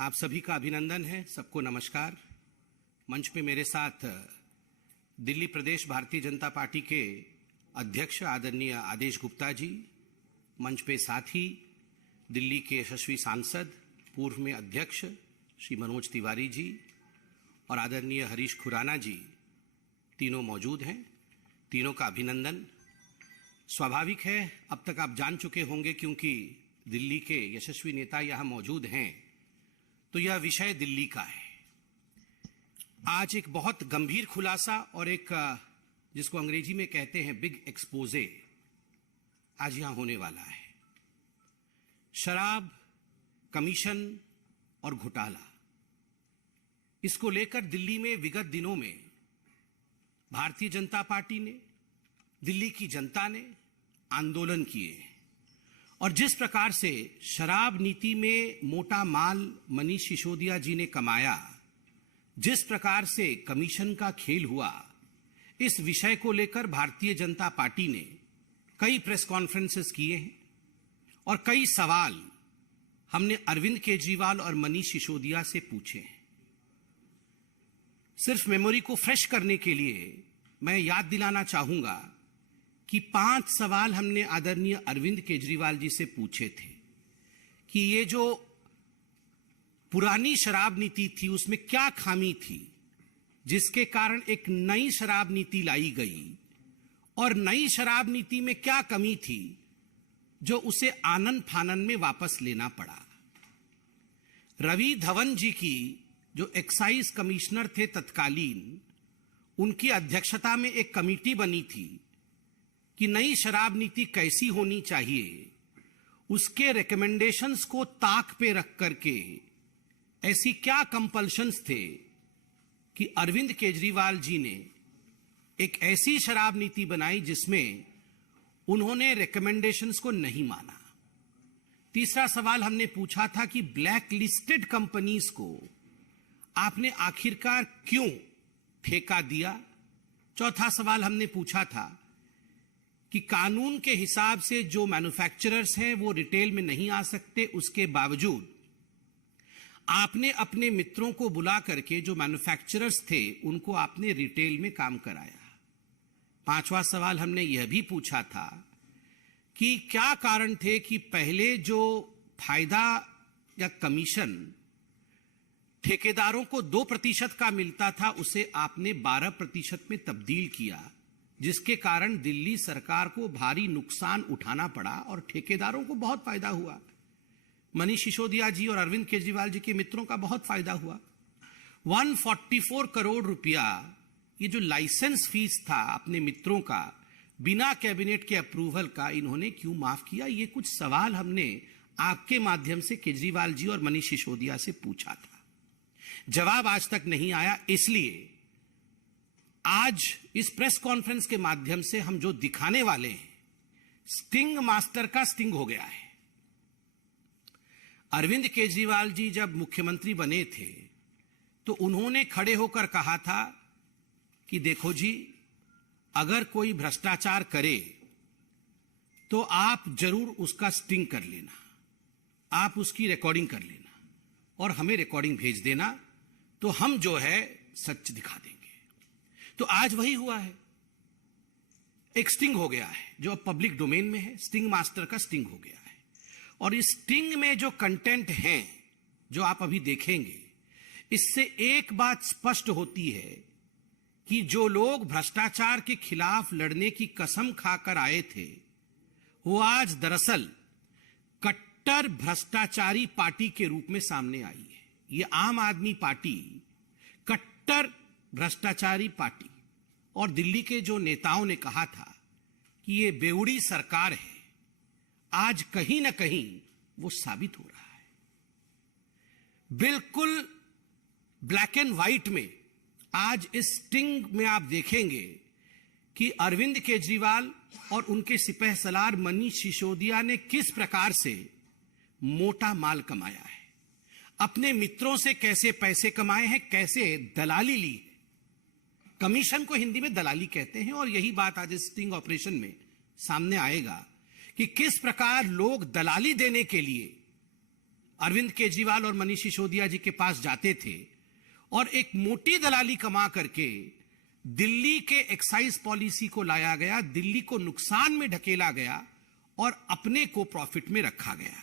आप सभी का अभिनंदन है। सबको नमस्कार। मंच पे मेरे साथ दिल्ली प्रदेश भारतीय जनता पार्टी के अध्यक्ष आदरणीय आदेश गुप्ता जी, मंच पे साथ ही दिल्ली के यशस्वी सांसद पूर्व में अध्यक्ष श्री मनोज तिवारी जी और आदरणीय हरीश खुराना जी तीनों मौजूद हैं। तीनों का अभिनंदन। स्वाभाविक है, अब तक आप जान चुके होंगे क्योंकि दिल्ली के यशस्वी नेता यहां मौजूद हैं, तो यह विषय दिल्ली का है। आज एक बहुत गंभीर खुलासा और एक जिसको अंग्रेजी में कहते हैं बिग एक्सपोजे आज यहां होने वाला है। शराब, कमीशन और घोटाला, इसको लेकर दिल्ली में विगत दिनों में भारतीय जनता पार्टी ने, दिल्ली की जनता ने आंदोलन किए और जिस प्रकार से शराब नीति में मोटा माल मनीष सिसोदिया जी ने कमाया, जिस प्रकार से कमीशन का खेल हुआ, इस विषय को लेकर भारतीय जनता पार्टी ने कई प्रेस कॉन्फ्रेंसेस किए हैं और कई सवाल हमने अरविंद केजरीवाल और मनीष सिसोदिया से पूछे हैं। सिर्फ मेमोरी को फ्रेश करने के लिए मैं याद दिलाना चाहूंगा कि 5 सवाल हमने आदरणीय अरविंद केजरीवाल जी से पूछे थे कि ये जो पुरानी शराब नीति थी उसमें क्या खामी थी जिसके कारण एक नई शराब नीति लाई गई, और नई शराब नीति में क्या कमी थी जो उसे आनन फानन में वापस लेना पड़ा। रवि धवन जी की जो एक्साइज कमिश्नर थे तत्कालीन, उनकी अध्यक्षता में एक कमेटी बनी थी कि नई शराब नीति कैसी होनी चाहिए, उसके रिकमेंडेशंस को ताक पे रख करके ऐसी क्या कंपल्शंस थे कि अरविंद केजरीवाल जी ने एक ऐसी शराब नीति बनाई जिसमें उन्होंने रिकमेंडेशंस को नहीं माना। तीसरा सवाल हमने पूछा था कि ब्लैक लिस्टेड कंपनीज को आपने आखिरकार क्यों ठेका दिया। चौथा सवाल हमने पूछा था कि कानून के हिसाब से जो मैन्युफैक्चरर्स हैं वो रिटेल में नहीं आ सकते, उसके बावजूद आपने अपने मित्रों को बुला करके जो मैन्युफैक्चरर्स थे उनको आपने रिटेल में काम कराया। पांचवा सवाल हमने यह भी पूछा था कि क्या कारण थे कि पहले जो फायदा या कमीशन ठेकेदारों को 2% का मिलता था उसे आपने 12% में तब्दील किया, जिसके कारण दिल्ली सरकार को भारी नुकसान उठाना पड़ा और ठेकेदारों को बहुत फायदा हुआ। मनीष सिसोदिया जी और अरविंद केजरीवाल जी के मित्रों का बहुत फायदा हुआ। 144 करोड़ रुपया ये जो लाइसेंस फीस था अपने मित्रों का, बिना कैबिनेट के अप्रूवल का, इन्होंने क्यों माफ किया। ये कुछ सवाल हमने आपके माध्यम से केजरीवाल जी और मनीष सिसोदिया से पूछा था। जवाब आज तक नहीं आया, इसलिए आज इस प्रेस कॉन्फ्रेंस के माध्यम से हम जो दिखाने वाले हैं, स्टिंग मास्टर का स्टिंग हो गया है। अरविंद केजरीवाल जी जब मुख्यमंत्री बने थे तो उन्होंने खड़े होकर कहा था कि देखो जी, अगर कोई भ्रष्टाचार करे तो आप जरूर उसका स्टिंग कर लेना, आप उसकी रिकॉर्डिंग कर लेना और हमें रिकॉर्डिंग भेज देना, तो हम जो है सच दिखा देंगे। तो आज वही हुआ है, एक स्टिंग हो गया है जो अब पब्लिक डोमेन में है। स्टिंग मास्टर का स्टिंग हो गया है और इस स्टिंग में जो कंटेंट हैं जो आप अभी देखेंगे, इससे एक बात स्पष्ट होती है कि जो लोग भ्रष्टाचार के खिलाफ लड़ने की कसम खाकर आए थे वो आज दरअसल कट्टर भ्रष्टाचारी पार्टी के रूप में सामने आई है। ये आम आदमी पार्टी कट्टर भ्रष्टाचारी पार्टी, और दिल्ली के जो नेताओं ने कहा था कि ये बेउड़ी सरकार है, आज कहीं ना कहीं वो साबित हो रहा है। बिल्कुल ब्लैक एंड व्हाइट में आज इस स्टिंग में आप देखेंगे कि अरविंद केजरीवाल और उनके सिपहसलार मनीष सिसोदिया ने किस प्रकार से मोटा माल कमाया है, अपने मित्रों से कैसे पैसे कमाए हैं, कैसे दलाली ली है। कमीशन को हिंदी में दलाली कहते हैं और यही बात आज इस स्टिंग ऑपरेशन में सामने आएगा कि किस प्रकार लोग दलाली देने के लिए अरविंद केजरीवाल और मनीष सिसोदिया जी के पास जाते थे और एक मोटी दलाली कमा करके दिल्ली के एक्साइज पॉलिसी को लाया गया, दिल्ली को नुकसान में ढकेला गया और अपने को प्रॉफिट में रखा गया।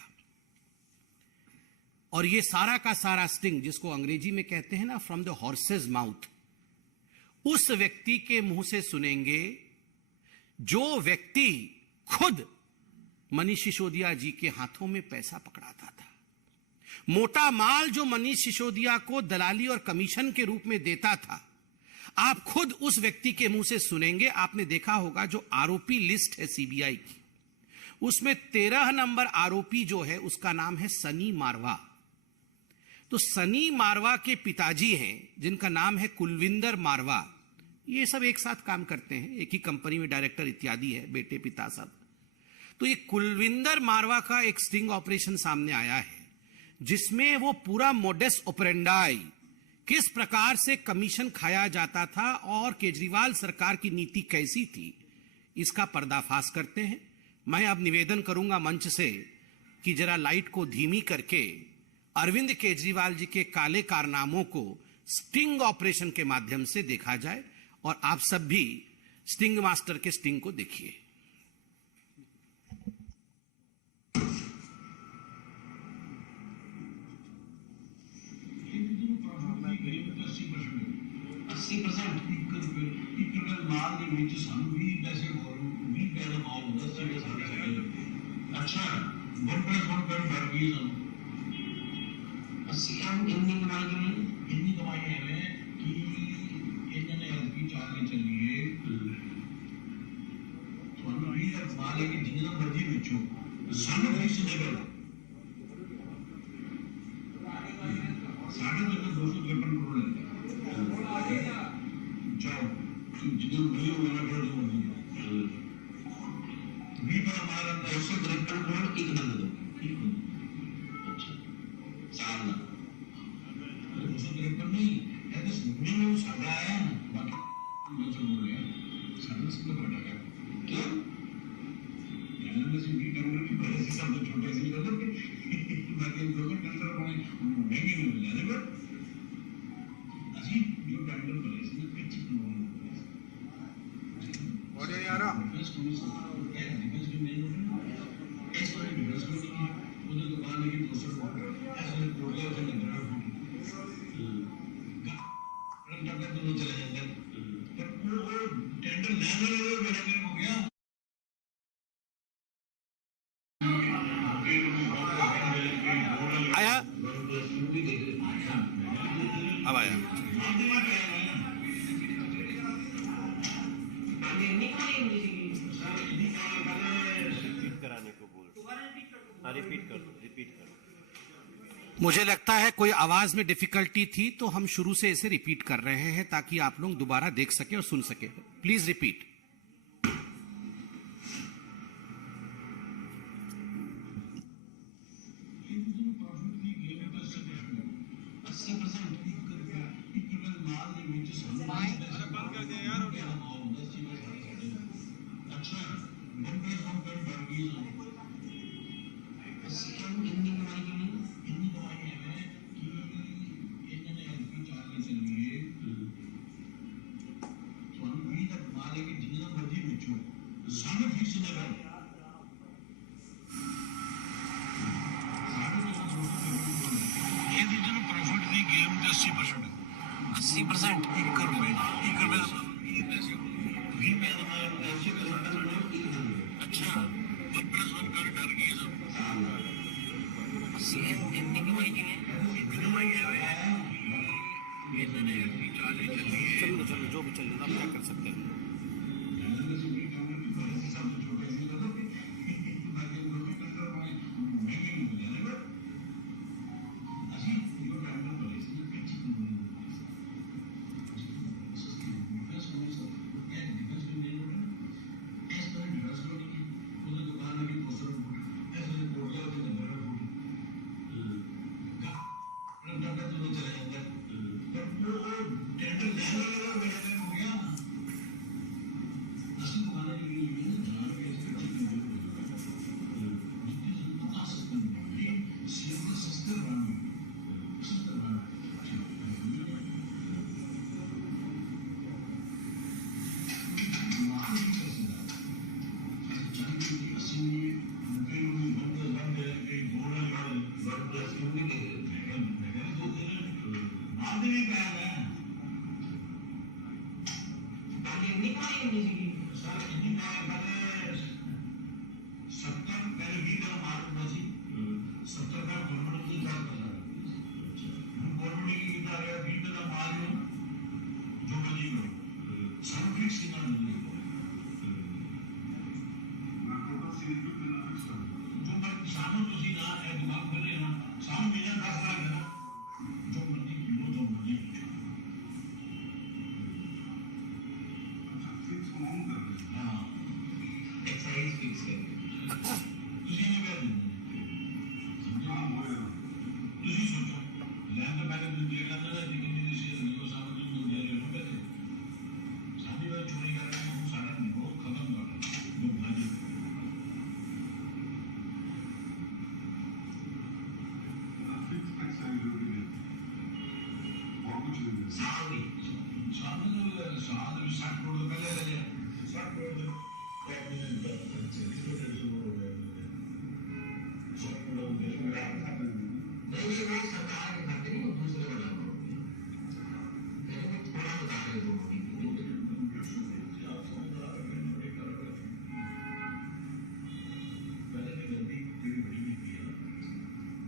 और ये सारा का सारा स्टिंग, जिसको अंग्रेजी में कहते हैं ना फ्रॉम द हॉर्सेज माउथ, उस व्यक्ति के मुंह से सुनेंगे जो व्यक्ति खुद मनीष सिसोदिया जी के हाथों में पैसा पकड़ाता था। मोटा माल जो मनीष सिसोदिया को दलाली और कमीशन के रूप में देता था, आप खुद उस व्यक्ति के मुंह से सुनेंगे। आपने देखा होगा जो आरोपी लिस्ट है सीबीआई की, उसमें 13 नंबर आरोपी जो है उसका नाम है सनी मारवा। तो सनी मारवा के पिताजी हैं जिनका नाम है कुलविंदर मारवा, ये सब एक साथ काम करते हैं, एक ही कंपनी में डायरेक्टर इत्यादि है, बेटे पिता सब। तो ये कुलविंदर मारवा का एक स्टिंग ऑपरेशन सामने आया है जिसमें वो पूरा मोडस ऑपरेंडाई, किस प्रकार से कमीशन खाया जाता था और केजरीवाल सरकार की नीति कैसी थी, इसका पर्दाफाश करते हैं। मैं अब निवेदन करूंगा मंच से कि जरा लाइट को धीमी करके अरविंद केजरीवाल जी के काले कारनामों को स्टिंग ऑपरेशन के माध्यम से देखा जाए और आप सब भी स्टिंग मास्टर के स्टिंग को देखिए। अच्छा 1+1 इतनी कमाई क्यों नहीं? इतनी कमाई है कि इन्होंने एलपी चालने चलिए ਤੁਹਾਨੂੰ ਵੀ ਮਾਲ ਹੈ ਕਿ ਜਿੰਨਾ ਮਰਜ਼ੀ ਵੇਚੋ ਸਾਨੂੰ ਫਿਕਸ ਦੇ ਕਰੋ। ਸਾਡੇ ਤੋਂ 253 ਕਰੋੜ ਹੈ। ਜਾਓ ਜਿੰਨਾ ਮਰਜ਼ੀ ਹੋਣਾ ਕਰ ਦੋ ਵੀ ਪਰ ਮਾਲ 253 ਕਰੋੜ ਇੱਕ ਨਾ दो। अच्छा साल ना 253 नहीं है तो मिनिमम सादा है बाकी जो बोल रहे हैं सादा से तो घटा गया क्यों मैंने से भी करने की बड़े से सब छोटे से कर दो बाकी लोग टेंडर बने महंगे मिल जाने पर अजी जो टेंडर बने इसमें कच्ची और यार डिफेंस कमीशन क्या डिफेंस की मेन इस पर डिफेंस की उधर दुकान है कि 200 ऐसे कोड है उसे लग रहा है टेंडर तो चले जाते हैं पर वो टेंडर लेने वाले बड़ा हो गया। आया अब आया कराने को बोल, रिपीट कर दो। मुझे लगता है कोई आवाज में डिफिकल्टी थी तो हम शुरू से इसे रिपीट कर रहे हैं ताकि आप लोग दोबारा देख सके और सुन सके। Please repeat. माल है कि नहीं सी सर इतनी पहले 70 पहले भी का मालूम नहीं 70 का गवर्नमेंट की बात कर रहा हूं गवर्नमेंट की इधर आया भी का मालूम जो बनी लो सब फिक्स ही ना नहीं मैं तो सीरीज पे ना फिक्स कर जो मैं सामने तो सी ना है दिमाग में ना सामने मेरा 10 लाख है ना जो मर्जी किलो जो मर्जी हाँ एक्सरसाइज फिक्स है ਤੁਸੀਂ ਨਹੀਂ ਕਰ ਦਿੰਦੇ ਹਾਂ ਹੋਇਆ ਤੁਸੀਂ ਸੋਚੋ ਲੈਂਡ ਪਹਿਲੇ ਵੀ ਦੇਖ ਲੈਂਦਾ ਨਾ ਕਿ ਕਿੰਨੀ ਸੀ ਉਹ ਸਾਹਮਣੇ ਨੂੰ ਦੇ ਰਹੇ ਹੋ ਪਹਿਲੇ ਸਾਡੀ ਵਾਰ ਚੋਰੀ ਕਰ ਰਹੇ ਹੋ ਸਾਡਾ ਨਿਗੋ ਖਤਮ ਕਰ ਰਹੇ ਲੋਕ ਭਾਜੀ ਸਾਡੀ ਸਾਡੀ 60 ਕਰੋੜ ਤੋਂ ਪਹਿਲੇ ਲੈ ਲਿਆ 60 ਕਰੋੜ ਦੇ नहीं सरकार के खाते नहीं दूसरे बना मैंने थोड़ा बता रहे दो पहले की गलती बड़ी बड़ी नहीं की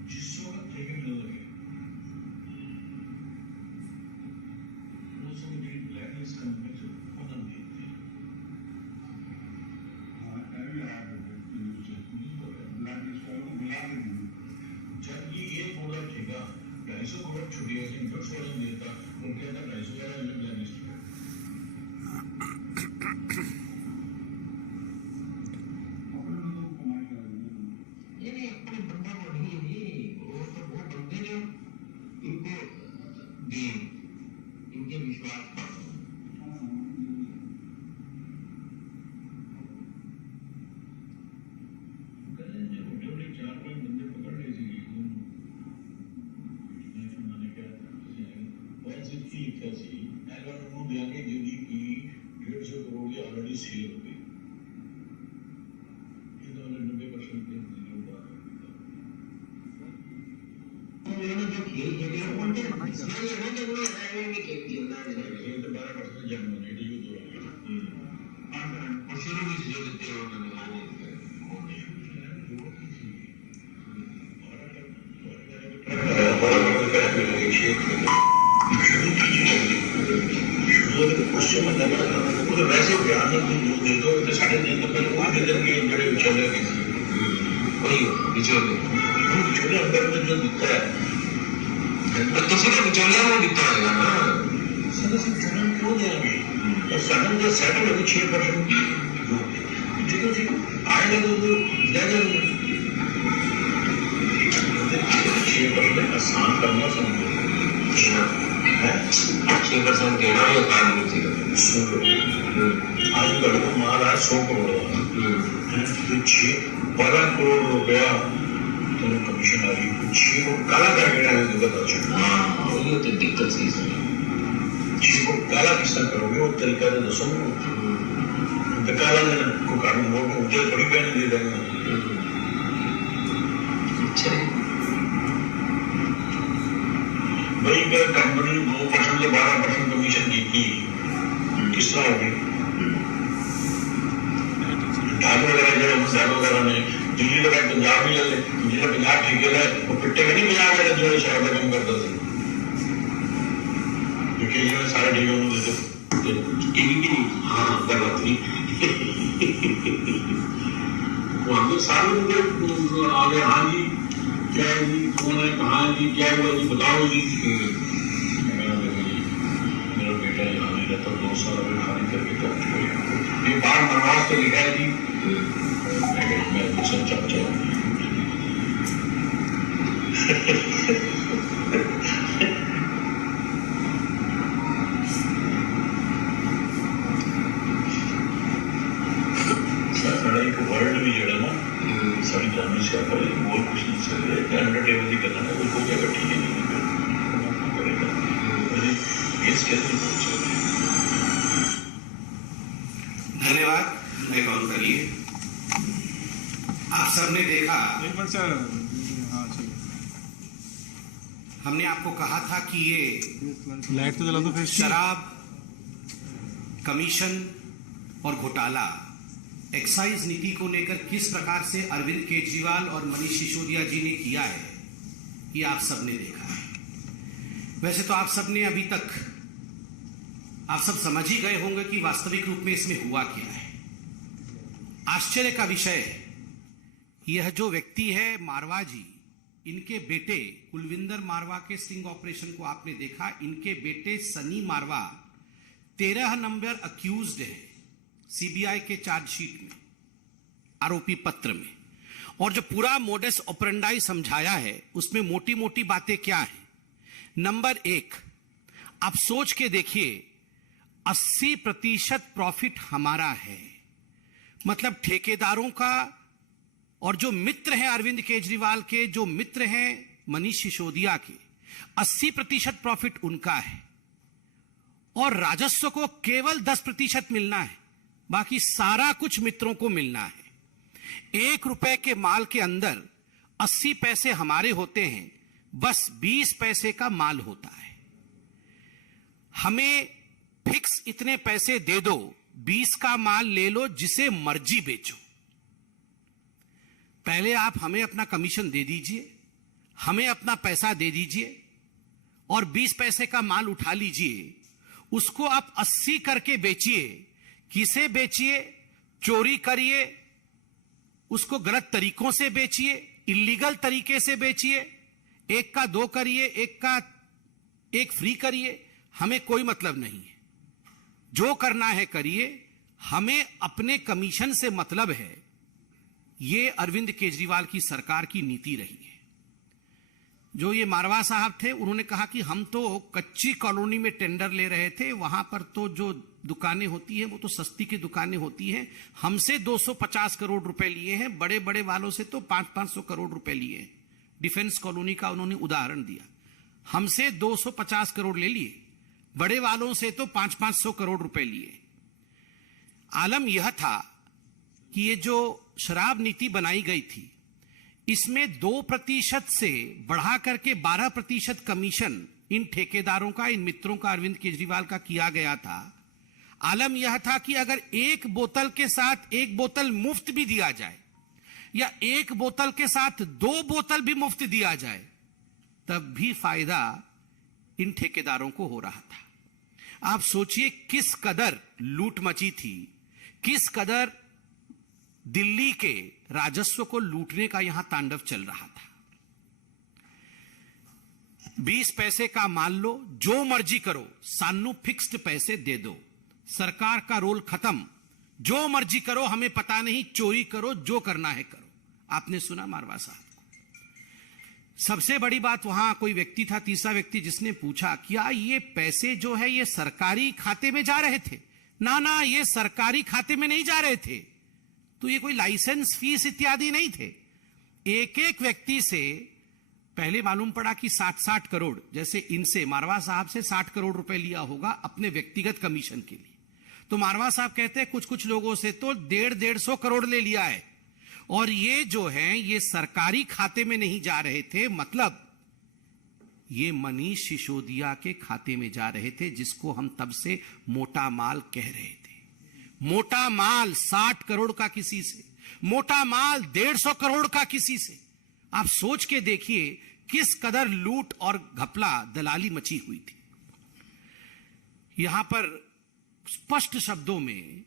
जिस वक्त ठेके मिलने लगे वो सब मेरी ब्लैक लिस्ट कंपनी से पता नहीं थी हाँ अभी आ जब ये एक करोड़ ठेका 250 करोड़ छुट्टियां से इनपुट्स वाला देता उनके अंदर 250 वाला ब्लैक लिस्ट है ये नहीं अपने बंदा को नहीं वो तो वो बंदे जो इनको दे इनके विश्वास पर वैसे ध्यान दे दो तो साढ़े दिन तो पहले वही दे देंगे बड़े विचोले वही विचोले विचोले अंदर में जो दिखता है तो किसी का विचोले वो दिखता है ना सर विचोले क्यों दे रहे हैं और सडन जो सेटल है 6% जो जी आएगा तो दे देंगे 6% आसान करना समझो है 6% देना ये काम नहीं थी आज कल को माल है 100 करोड़ तो 12 करोड़ रुपया तो कमीशन आ रही 6 को काला करके डाले तो बता ये तो दिक्कत सी 6 को काला किस तरह करोगे वो तरीका तो दसो तो काला को कानून मोड़ को ऊंचे थोड़ी पहने दे देंगे अच्छा भाई अगर कंपनी 2% या 12% कमीशन की किस तरह होगी ढाल वगैरह जो मसाल वगैरह में दिल्ली लगा पंजाब भी ले ले जिला पंजाब ठीक है वो पिट्टे में नहीं पंजाब वाले जो शराब का काम करता था क्योंकि ये सारे ठीक है टीवी भी नहीं हाँ गलत नहीं वो हम लोग सारे लोग आ गए हाँ जी क्या है जी कौन है कहाँ है जी क्या हुआ जी बताओ जी मेरा बेटा यहाँ नहीं रहता 2 साल अभी खाली करके कर चुका ये बार नवाज तो लिखा है जी मैं दूसरा चर्चा वर्ल्ड भी जो है ना सारी जानने से आता है और कुछ नहीं चल रहा है अंडर टेबल ही करना है वो जगह ठीक है नहीं करेगा इस कैसे पहुंच धन्यवाद मैं कॉल करिए आप सबने देखा एक मिनट सर हाँ चलिए हमने आपको कहा था कि ये लाइट तो जला दो फिर शराब कमीशन और घोटाला एक्साइज नीति को लेकर किस प्रकार से अरविंद केजरीवाल और मनीष सिसोदिया जी ने किया है, ये आप सबने देखा है। वैसे तो आप सबने अभी तक आप सब समझ ही गए होंगे कि वास्तविक रूप में इसमें हुआ क्या है। आश्चर्य का विषय यह जो व्यक्ति है मारवा जी, इनके बेटे कुलविंदर मारवा के स्टिंग ऑपरेशन को आपने देखा। इनके बेटे सनी मारवा 13 नंबर अक्यूज्ड है सीबीआई के चार्जशीट में, आरोपी पत्र में। और जो पूरा मोडस ऑपरेंडाई समझाया है उसमें मोटी मोटी बातें क्या है। नंबर 1, आप सोच के देखिए, 80% प्रॉफिट हमारा है। मतलब ठेकेदारों का, और जो मित्र हैं अरविंद केजरीवाल के, जो मित्र हैं मनीष सिसोदिया के, 80% प्रॉफिट उनका है। और राजस्व को केवल 10% मिलना है, बाकी सारा कुछ मित्रों को मिलना है। 1 रुपए के माल के अंदर 80 पैसे हमारे होते हैं, बस 20 पैसे का माल होता है। हमें फिक्स इतने पैसे दे दो, 20 का माल ले लो, जिसे मर्जी बेचो। पहले आप हमें अपना कमीशन दे दीजिए, हमें अपना पैसा दे दीजिए, और 20 पैसे का माल उठा लीजिए। उसको आप 80 करके बेचिए। किसे बेचिए? चोरी करिए, उसको गलत तरीकों से बेचिए, इलीगल तरीके से बेचिए, 1 का 2 करिए, 1 का 1 फ्री करिए, हमें कोई मतलब नहीं है। जो करना है करिए, हमें अपने कमीशन से मतलब है। यह अरविंद केजरीवाल की सरकार की नीति रही है। जो ये मारवा साहब थे, उन्होंने कहा कि हम तो कच्ची कॉलोनी में टेंडर ले रहे थे, वहां पर तो जो दुकानें होती है वो तो सस्ती की दुकानें होती हैं। हमसे 250 करोड़ रुपए लिए हैं, बड़े बड़े वालों से तो 500-500 करोड़ रुपए लिए हैं। डिफेंस कॉलोनी का उन्होंने उदाहरण दिया। हमसे 250 करोड़ ले लिए, बड़े वालों से तो 500-500 करोड़ रुपए लिए। आलम यह था कि ये जो शराब नीति बनाई गई थी, इसमें 2% से बढ़ा करके 12% कमीशन इन ठेकेदारों का, इन मित्रों का, अरविंद केजरीवाल का किया गया था। आलम यह था कि अगर 1 बोतल के साथ 1 बोतल मुफ्त भी दिया जाए, या 1 बोतल के साथ 2 बोतल भी मुफ्त दिया जाए, तब भी फायदा इन ठेकेदारों को हो रहा था। आप सोचिए किस कदर लूट मची थी, किस कदर दिल्ली के राजस्व को लूटने का यहां तांडव चल रहा था। 20 पैसे का मान लो, जो मर्जी करो, सानू फिक्स्ड पैसे दे दो, सरकार का रोल खत्म, जो मर्जी करो, हमें पता नहीं, चोरी करो, जो करना है करो। आपने सुना मारवा साहब को। सबसे बड़ी बात, वहां कोई व्यक्ति था, तीसरा व्यक्ति, जिसने पूछा क्या ये पैसे जो है ये सरकारी खाते में जा रहे थे? ना, ये सरकारी खाते में नहीं जा रहे थे, तो ये कोई लाइसेंस फीस इत्यादि नहीं थे। एक व्यक्ति से पहले मालूम पड़ा कि 60 करोड़, जैसे इनसे मारवा साहब से 60 करोड़ रुपए लिया होगा अपने व्यक्तिगत कमीशन के लिए। तो मारवा साहब कहते हैं कुछ लोगों से तो 150 करोड़ ले लिया है, और ये जो है ये सरकारी खाते में नहीं जा रहे थे, मतलब ये मनीष सिसोदिया के खाते में जा रहे थे, जिसको हम तब से मोटा माल कह रहे थे। मोटा माल 60 करोड़ का किसी से, मोटा माल 150 करोड़ का किसी से। आप सोच के देखिए किस कदर लूट और घपला, दलाली मची हुई थी। यहां पर स्पष्ट शब्दों में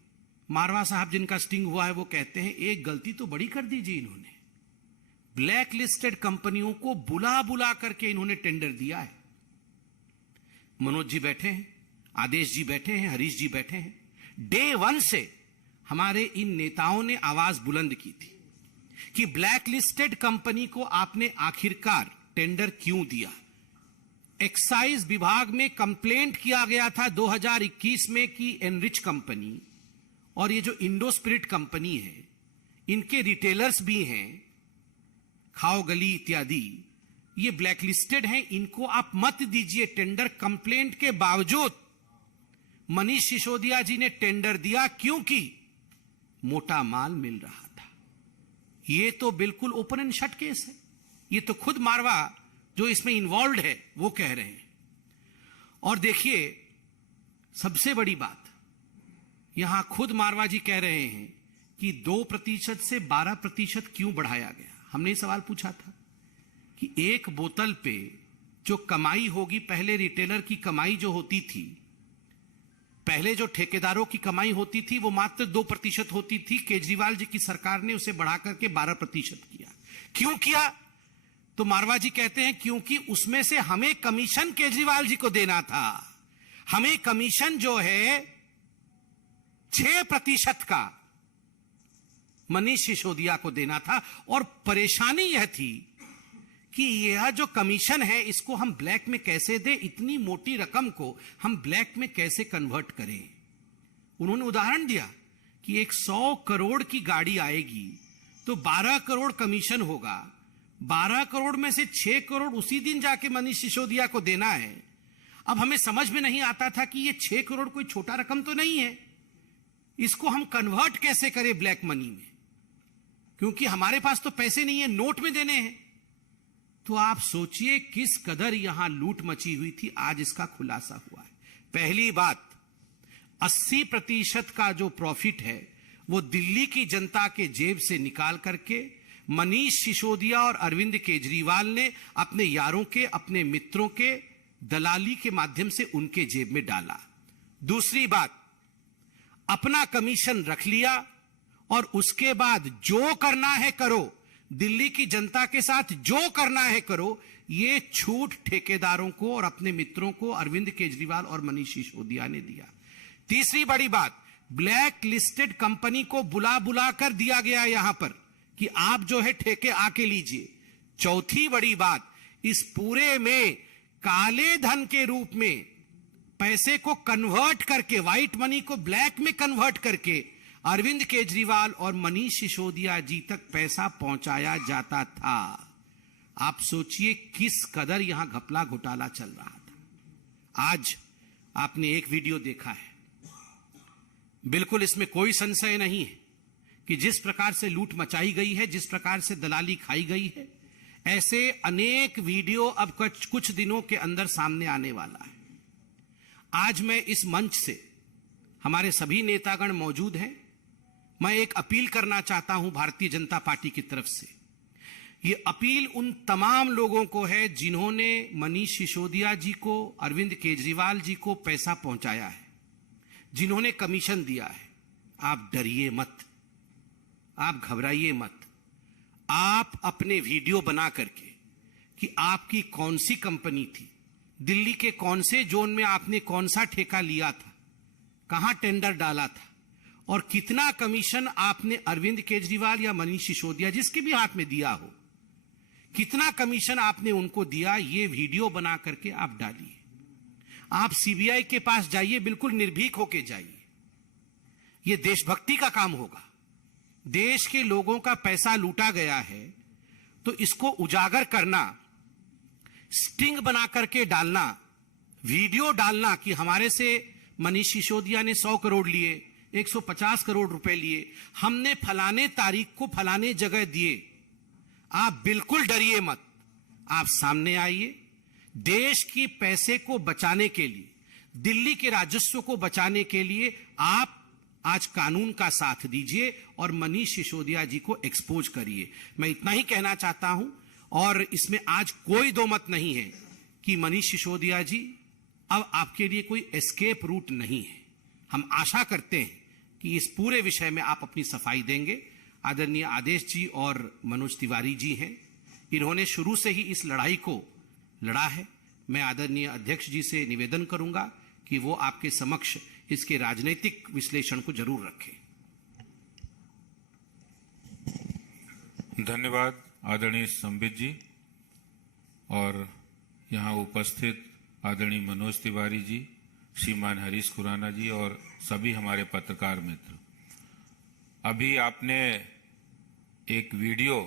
मारवा साहब, जिनका स्टिंग हुआ है, वो कहते हैं एक गलती तो बड़ी कर दीजिए इन्होंने। ब्लैक लिस्टेड कंपनियों को बुला करके इन्होंने टेंडर दिया है। मनोज जी बैठे हैं, आदेश जी बैठे हैं, हरीश जी बैठे हैं। डे 1 से हमारे इन नेताओं ने आवाज बुलंद की थी कि ब्लैक लिस्टेड कंपनी को आपने आखिरकार टेंडर क्यों दिया। एक्साइज विभाग में कंप्लेंट किया गया था 2021 में कि एनरिच कंपनी और ये जो इंडो स्पिरिट कंपनी है, इनके रिटेलर्स भी हैं, खाओ गली इत्यादि, ये ब्लैक लिस्टेड हैं, इनको आप मत दीजिए टेंडर। कंप्लेंट के बावजूद मनीष सिसोदिया जी ने टेंडर दिया, क्योंकि मोटा माल मिल रहा था। ये तो बिल्कुल ओपन एंड शट केस है। ये तो खुद मारवा जो इसमें इन्वॉल्व है वो कह रहे हैं। और देखिए सबसे बड़ी बात, यहां खुद मारवा जी कह रहे हैं कि 2% से 12% क्यों बढ़ाया गया। हमने सवाल पूछा था कि एक बोतल पे जो कमाई होगी, पहले रिटेलर की कमाई जो होती थी, पहले जो ठेकेदारों की कमाई होती थी वो मात्र 2% होती थी। केजरीवाल जी की सरकार ने उसे बढ़ाकर के 12% किया। क्यों किया? तो मारवा जी कहते हैं क्योंकि उसमें से हमें कमीशन केजरीवाल जी को देना था। हमें कमीशन जो है 6% का मनीष सिसोदिया को देना था। और परेशानी यह थी कि यह जो कमीशन है इसको हम ब्लैक में कैसे दें, इतनी मोटी रकम को हम ब्लैक में कैसे कन्वर्ट करें। उन्होंने उदाहरण दिया कि एक 100 करोड़ की गाड़ी आएगी तो 12 करोड़ कमीशन होगा। 12 करोड़ में से 6 करोड़ उसी दिन जाके मनीष सिसोदिया को देना है। अब हमें समझ में नहीं आता था कि ये 6 करोड़ कोई छोटा रकम तो नहीं है, इसको हम कन्वर्ट कैसे करें ब्लैक मनी में, क्योंकि हमारे पास तो पैसे नहीं है, नोट में देने हैं। तो आप सोचिए किस कदर यहां लूट मची हुई थी। आज इसका खुलासा हुआ है। पहली बात, 80% का जो प्रॉफिट है वो दिल्ली की जनता के जेब से निकाल करके मनीष सिसोदिया और अरविंद केजरीवाल ने अपने यारों के, अपने मित्रों के दलाली के माध्यम से उनके जेब में डाला। दूसरी बात, अपना कमीशन रख लिया और उसके बाद जो करना है करो, दिल्ली की जनता के साथ जो करना है करो, ये छूट ठेकेदारों को और अपने मित्रों को अरविंद केजरीवाल और मनीष सिसोदिया ने दिया। तीसरी बड़ी बात, ब्लैक लिस्टेड कंपनी को बुला बुला कर दिया गया यहां पर कि आप जो है ठेके आके लीजिए। चौथी बड़ी बात, इस पूरे में काले धन के रूप में पैसे को कन्वर्ट करके, व्हाइट मनी को ब्लैक में कन्वर्ट करके अरविंद केजरीवाल और मनीष सिसोदिया जी तक पैसा पहुंचाया जाता था। आप सोचिए किस कदर यहां घपला घोटाला चल रहा था। आज आपने एक वीडियो देखा है, बिल्कुल इसमें कोई संशय नहीं है कि जिस प्रकार से लूट मचाई गई है, जिस प्रकार से दलाली खाई गई है, ऐसे अनेक वीडियो अब कुछ दिनों के अंदर सामने आने वाला है। आज मैं इस मंच से, हमारे सभी नेतागण मौजूद हैं, मैं एक अपील करना चाहता हूं भारतीय जनता पार्टी की तरफ से। ये अपील उन तमाम लोगों को है जिन्होंने मनीष सिसोदिया जी को, अरविंद केजरीवाल जी को पैसा पहुंचाया है, जिन्होंने कमीशन दिया है। आप डरिए मत, आप घबराइए मत। आप अपने वीडियो बना करके कि आपकी कौन सी कंपनी थी, दिल्ली के कौन से जोन में आपने कौन सा ठेका लिया था, कहां टेंडर डाला था और कितना कमीशन आपने अरविंद केजरीवाल या मनीष सिसोदिया, जिसके भी हाथ में दिया हो, कितना कमीशन आपने उनको दिया, ये वीडियो बना करके आप डालिए। आप सीबीआई के पास जाइए, बिल्कुल निर्भीक होके जाइए। ये देशभक्ति का काम होगा। देश के लोगों का पैसा लूटा गया है तो इसको उजागर करना, स्टिंग बना करके डालना, वीडियो डालना कि हमारे से मनीष सिसोदिया ने 100 करोड़ लिए, 150 करोड़ रुपए लिए, हमने फलाने तारीख को फलाने जगह दिए। आप बिल्कुल डरिए मत, आप सामने आइए। देश की पैसे को बचाने के लिए, दिल्ली के राजस्व को बचाने के लिए आप आज कानून का साथ दीजिए और मनीष सिसोदिया जी को एक्सपोज करिए। मैं इतना ही कहना चाहता हूं और इसमें आज कोई दो मत नहीं है कि मनीष सिसोदिया जी अब आपके लिए कोई एस्केप रूट नहीं है। हम आशा करते हैं कि इस पूरे विषय में आप अपनी सफाई देंगे। आदरणीय आदेश जी और मनोज तिवारी जी हैं, इन्होंने शुरू से ही इस लड़ाई को लड़ा है। मैं आदरणीय अध्यक्ष जी से निवेदन करूंगा कि वो आपके समक्ष इसके राजनीतिक विश्लेषण को जरूर रखें। धन्यवाद आदरणीय संबित जी और यहाँ उपस्थित आदरणीय मनोज तिवारी जी, श्रीमान हरीश खुराना जी और सभी हमारे पत्रकार मित्र। अभी आपने एक वीडियो,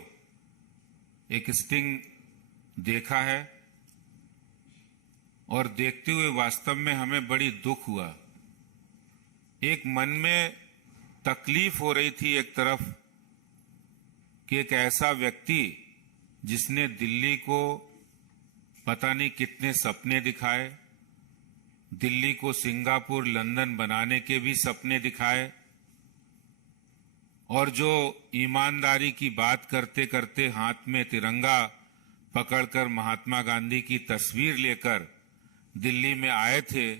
एक स्टिंग देखा है और देखते हुए वास्तव में हमें बड़ी दुख हुआ। एक मन में तकलीफ हो रही थी एक तरफ कि एक ऐसा व्यक्ति जिसने दिल्ली को पता नहीं कितने सपने दिखाए, दिल्ली को सिंगापुर लंदन बनाने के भी सपने दिखाए और जो ईमानदारी की बात करते करते हाथ में तिरंगा पकड़कर महात्मा गांधी की तस्वीर लेकर दिल्ली में आए थे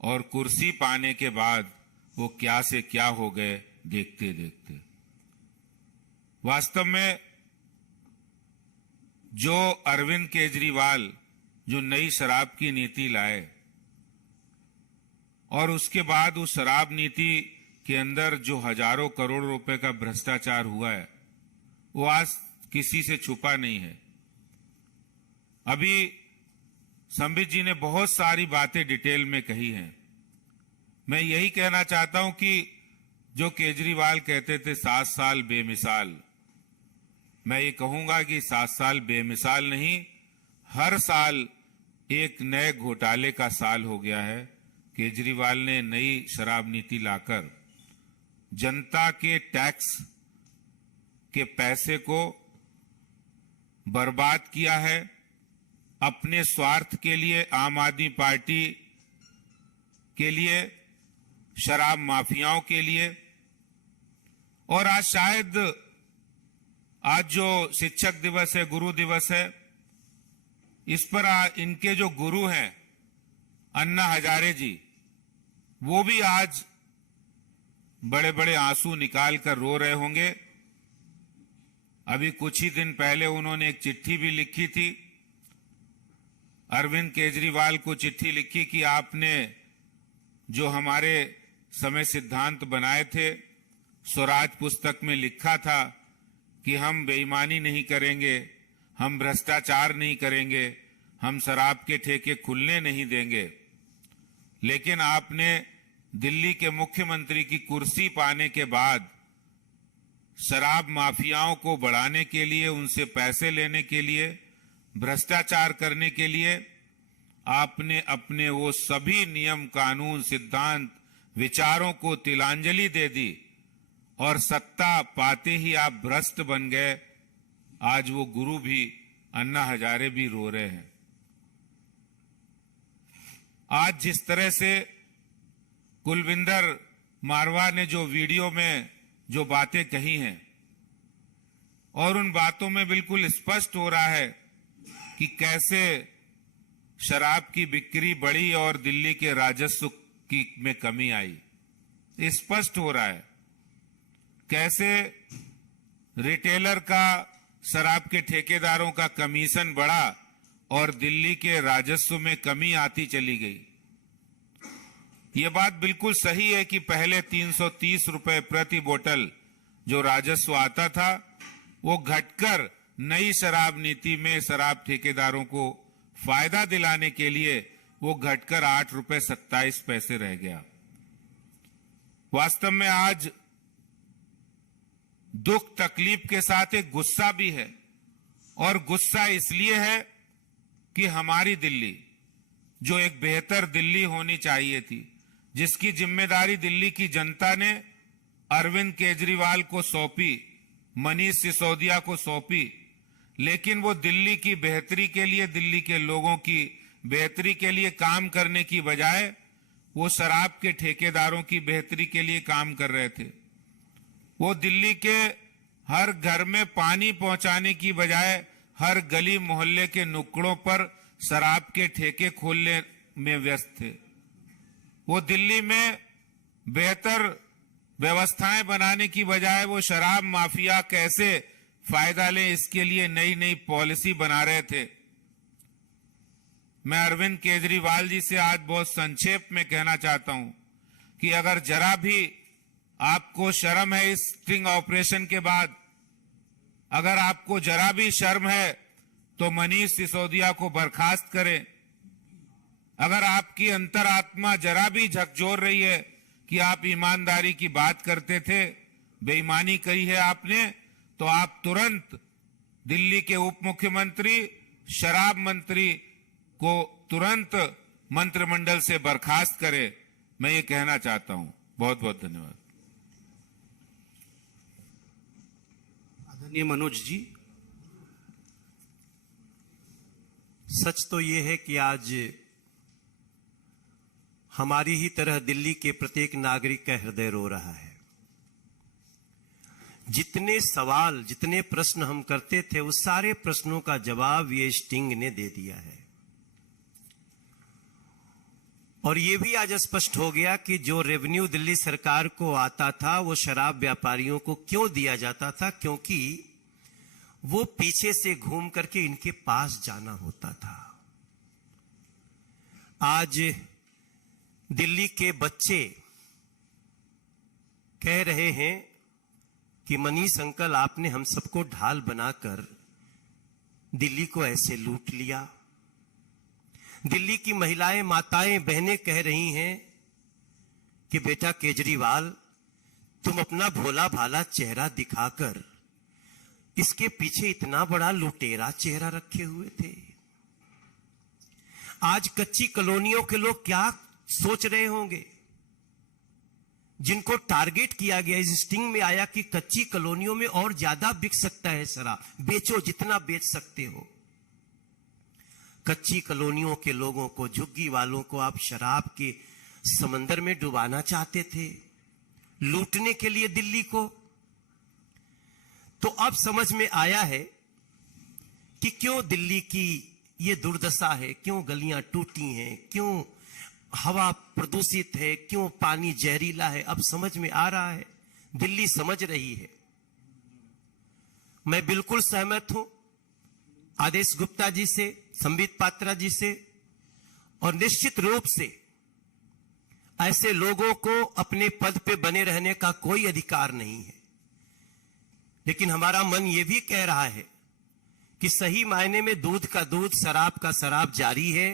और कुर्सी पाने के बाद वो क्या से क्या हो गए देखते देखते। वास्तव में जो अरविंद केजरीवाल जो नई शराब की नीति लाए और उसके बाद उस शराब नीति के अंदर जो हजारों करोड़ रुपए का भ्रष्टाचार हुआ है वो आज किसी से छुपा नहीं है। अभी संबित जी ने बहुत सारी बातें डिटेल में कही हैं। मैं यही कहना चाहता हूं कि जो केजरीवाल कहते थे 7 साल बेमिसाल, मैं ये कहूंगा कि 7 साल बेमिसाल नहीं, हर साल एक नए घोटाले का साल हो गया है। केजरीवाल ने नई शराब नीति लाकर जनता के टैक्स के पैसे को बर्बाद किया है अपने स्वार्थ के लिए, आम आदमी पार्टी के लिए, शराब माफियाओं के लिए। और आज शायद आज जो शिक्षक दिवस है, गुरु दिवस है, इस पर इनके जो गुरु हैं अन्ना हजारे जी, वो भी आज बड़े बड़े आंसू निकाल कर रो रहे होंगे। अभी कुछ ही दिन पहले उन्होंने एक चिट्ठी भी लिखी थी, अरविंद केजरीवाल को चिट्ठी लिखी कि आपने जो हमारे समय सिद्धांत बनाए थे, स्वराज पुस्तक में लिखा था कि हम बेईमानी नहीं करेंगे, हम भ्रष्टाचार नहीं करेंगे, हम शराब के ठेके खुलने नहीं देंगे। लेकिन आपने दिल्ली के मुख्यमंत्री की कुर्सी पाने के बाद शराब माफियाओं को बढ़ाने के लिए, उनसे पैसे लेने के लिए, भ्रष्टाचार करने के लिए आपने अपने वो सभी नियम, कानून, सिद्धांत, विचारों को तिलांजलि दे दी और सत्ता पाते ही आप भ्रष्ट बन गए। आज वो गुरु भी, अन्ना हजारे भी रो रहे हैं। आज जिस तरह से कुलविंदर मारवा ने जो वीडियो में जो बातें कही हैं और उन बातों में बिल्कुल स्पष्ट हो रहा है कि कैसे शराब की बिक्री बढ़ी और दिल्ली के राजस्व की में कमी आई। स्पष्ट हो रहा है कैसे रिटेलर का, शराब के ठेकेदारों का कमीशन बढ़ा और दिल्ली के राजस्व में कमी आती चली गई। ये बात बिल्कुल सही है कि पहले 330 रुपए प्रति बोतल जो राजस्व आता था वो घटकर नई शराब नीति में शराब ठेकेदारों को फायदा दिलाने के लिए वो घटकर 8 रुपए 27 पैसे रह गया। वास्तव में आज दुख तकलीफ के साथ एक गुस्सा भी है, और गुस्सा इसलिए है कि हमारी दिल्ली जो एक बेहतर दिल्ली होनी चाहिए थी, जिसकी जिम्मेदारी दिल्ली की जनता ने अरविंद केजरीवाल को सौंपी, मनीष सिसोदिया को सौंपी, लेकिन वो दिल्ली की बेहतरी के लिए, दिल्ली के लोगों की बेहतरी के लिए काम करने की बजाय वो शराब के ठेकेदारों की बेहतरी के लिए काम कर रहे थे। वो दिल्ली के हर घर में पानी पहुंचाने की बजाय हर गली मोहल्ले के नुक्कड़ों पर शराब के ठेके खोलने में व्यस्त थे। वो दिल्ली में बेहतर व्यवस्थाएं बनाने की बजाय वो शराब माफिया कैसे फायदा लें, इसके लिए नई नई पॉलिसी बना रहे थे। मैं अरविंद केजरीवाल जी से आज बहुत संक्षेप में कहना चाहता हूं कि अगर जरा भी आपको शर्म है, इस स्टिंग ऑपरेशन के बाद अगर आपको जरा भी शर्म है तो मनीष सिसोदिया को बर्खास्त करें। अगर आपकी अंतरात्मा जरा भी झकझोर रही है कि आप ईमानदारी की बात करते थे, बेईमानी करी है आपने, तो आप तुरंत दिल्ली के उप मुख्यमंत्री, शराब मंत्री को तुरंत मंत्रिमंडल से बर्खास्त करें। मैं ये कहना चाहता हूं। बहुत बहुत धन्यवाद। आदरणीय मनोज जी। सच तो ये है कि आज हमारी ही तरह दिल्ली के प्रत्येक नागरिक का हृदय रो रहा है। जितने सवाल, जितने प्रश्न हम करते थे, उस सारे प्रश्नों का जवाब ये स्टिंग ने दे दिया है। और ये भी आज स्पष्ट हो गया कि जो रेवेन्यू दिल्ली सरकार को आता था वो शराब व्यापारियों को क्यों दिया जाता था, क्योंकि वो पीछे से घूम करके इनके पास जाना होता था। आज दिल्ली के बच्चे कह रहे हैं कि मनीष अंकल, आपने हम सबको ढाल बनाकर दिल्ली को ऐसे लूट लिया। दिल्ली की महिलाएं, माताएं, बहनें कह रही हैं कि बेटा केजरीवाल, तुम अपना भोला भाला चेहरा दिखाकर इसके पीछे इतना बड़ा लुटेरा चेहरा रखे हुए थे। आज कच्ची कॉलोनियों के लोग क्या सोच रहे होंगे, जिनको टारगेट किया गया, इस स्टिंग में आया कि कच्ची कॉलोनियों में और ज्यादा बिक सकता है शराब, बेचो जितना बेच सकते हो। कच्ची कॉलोनियों के लोगों को, झुग्गी वालों को आप शराब के समंदर में डुबाना चाहते थे, लूटने के लिए दिल्ली को। तो अब समझ में आया है कि क्यों दिल्ली की ये दुर्दशा है, क्यों गलियां टूटी हैं, क्यों हवा प्रदूषित है, क्यों पानी जहरीला है। अब समझ में आ रहा है, दिल्ली समझ रही है। मैं बिल्कुल सहमत हूं आदेश गुप्ता जी से, संबित पात्रा जी से, और निश्चित रूप से ऐसे लोगों को अपने पद पे बने रहने का कोई अधिकार नहीं है। लेकिन हमारा मन यह भी कह रहा है कि सही मायने में दूध का दूध, शराब का शराब जारी है।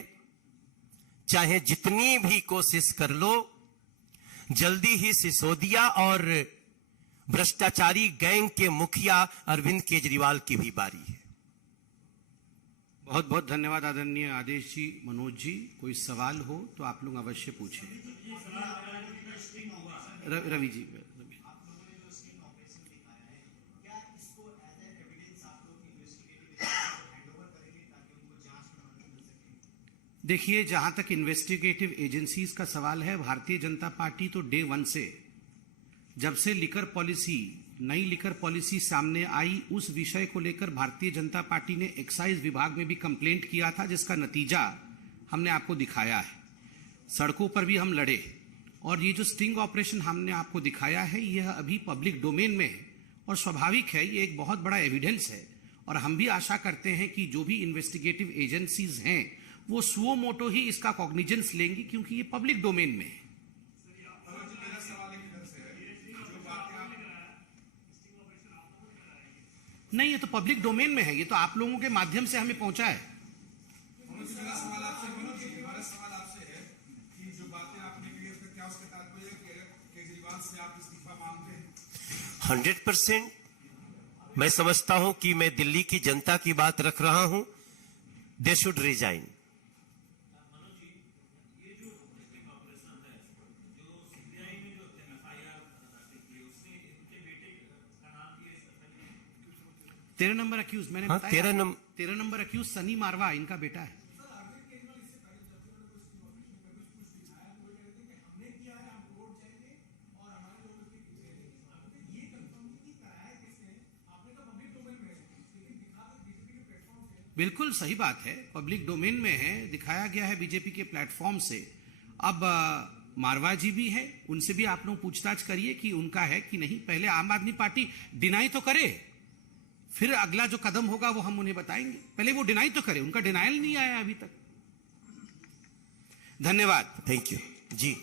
चाहे जितनी भी कोशिश कर लो, जल्दी ही सिसोदिया और भ्रष्टाचारी गैंग के मुखिया अरविंद केजरीवाल की भी बारी है। बहुत बहुत धन्यवाद आदरणीय आदेश जी, मनोज जी। कोई सवाल हो तो आप लोग अवश्य पूछें। रवि जी, देखिए, जहां तक इन्वेस्टिगेटिव एजेंसीज का सवाल है, भारतीय जनता पार्टी तो डे वन से, जब से लिकर पॉलिसी, नई लिकर पॉलिसी सामने आई, उस विषय को लेकर भारतीय जनता पार्टी ने एक्साइज विभाग में भी कंप्लेंट किया था, जिसका नतीजा हमने आपको दिखाया है। सड़कों पर भी हम लड़े, और ये जो स्टिंग ऑपरेशन हमने आपको दिखाया है, यह अभी पब्लिक डोमेन में है और स्वाभाविक है, ये एक बहुत बड़ा एविडेंस है। और हम भी आशा करते हैं कि जो भी इन्वेस्टिगेटिव एजेंसीज हैं वो सुओ मोटो ही इसका कॉग्निजेंस लेंगी, क्योंकि ये पब्लिक डोमेन में है। नहीं, ये तो पब्लिक डोमेन में है, ये तो आप लोगों के माध्यम से हमें पहुंचा है। मेरा सवाल आपसे है कि जो बातें आपने की उसका क्या उसका तात्पर्य है, केजरीवाल से आप इस्तीफा मांगते हैं? 100% मैं समझता हूं कि मैं दिल्ली की जनता की बात रख रहा हूं। They should resign. तेरह नंबर अक्यूज मैंने बताया, 13 नंबर अक्यूज सनी मारवा इनका बेटा है। बिल्कुल सही बात है, पब्लिक डोमेन में है, दिखाया गया है बीजेपी के प्लेटफॉर्म से। अब मारवा जी भी है, उनसे भी आप लोग पूछताछ करिए कि उनका है कि नहीं। पहले आम आदमी पार्टी डिनाई तो करे, फिर अगला जो कदम होगा वो हम उन्हें बताएंगे। पहले वो डिनाई तो करे, उनका डिनायल नहीं आया अभी तक। धन्यवाद। थैंक यू जी।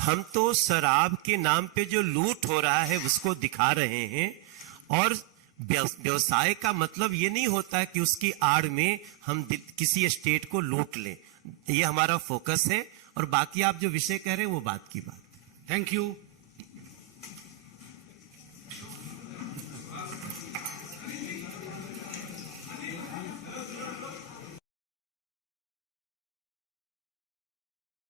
हम तो शराब के नाम पे जो लूट हो रहा है उसको दिखा रहे हैं, और व्यवसाय का मतलब ये नहीं होता कि उसकी आड़ में हम किसी स्टेट को लूट लें। ये हमारा फोकस है, और बाकी आप जो विषय कह रहे हैं वो बात की बात। Thank you.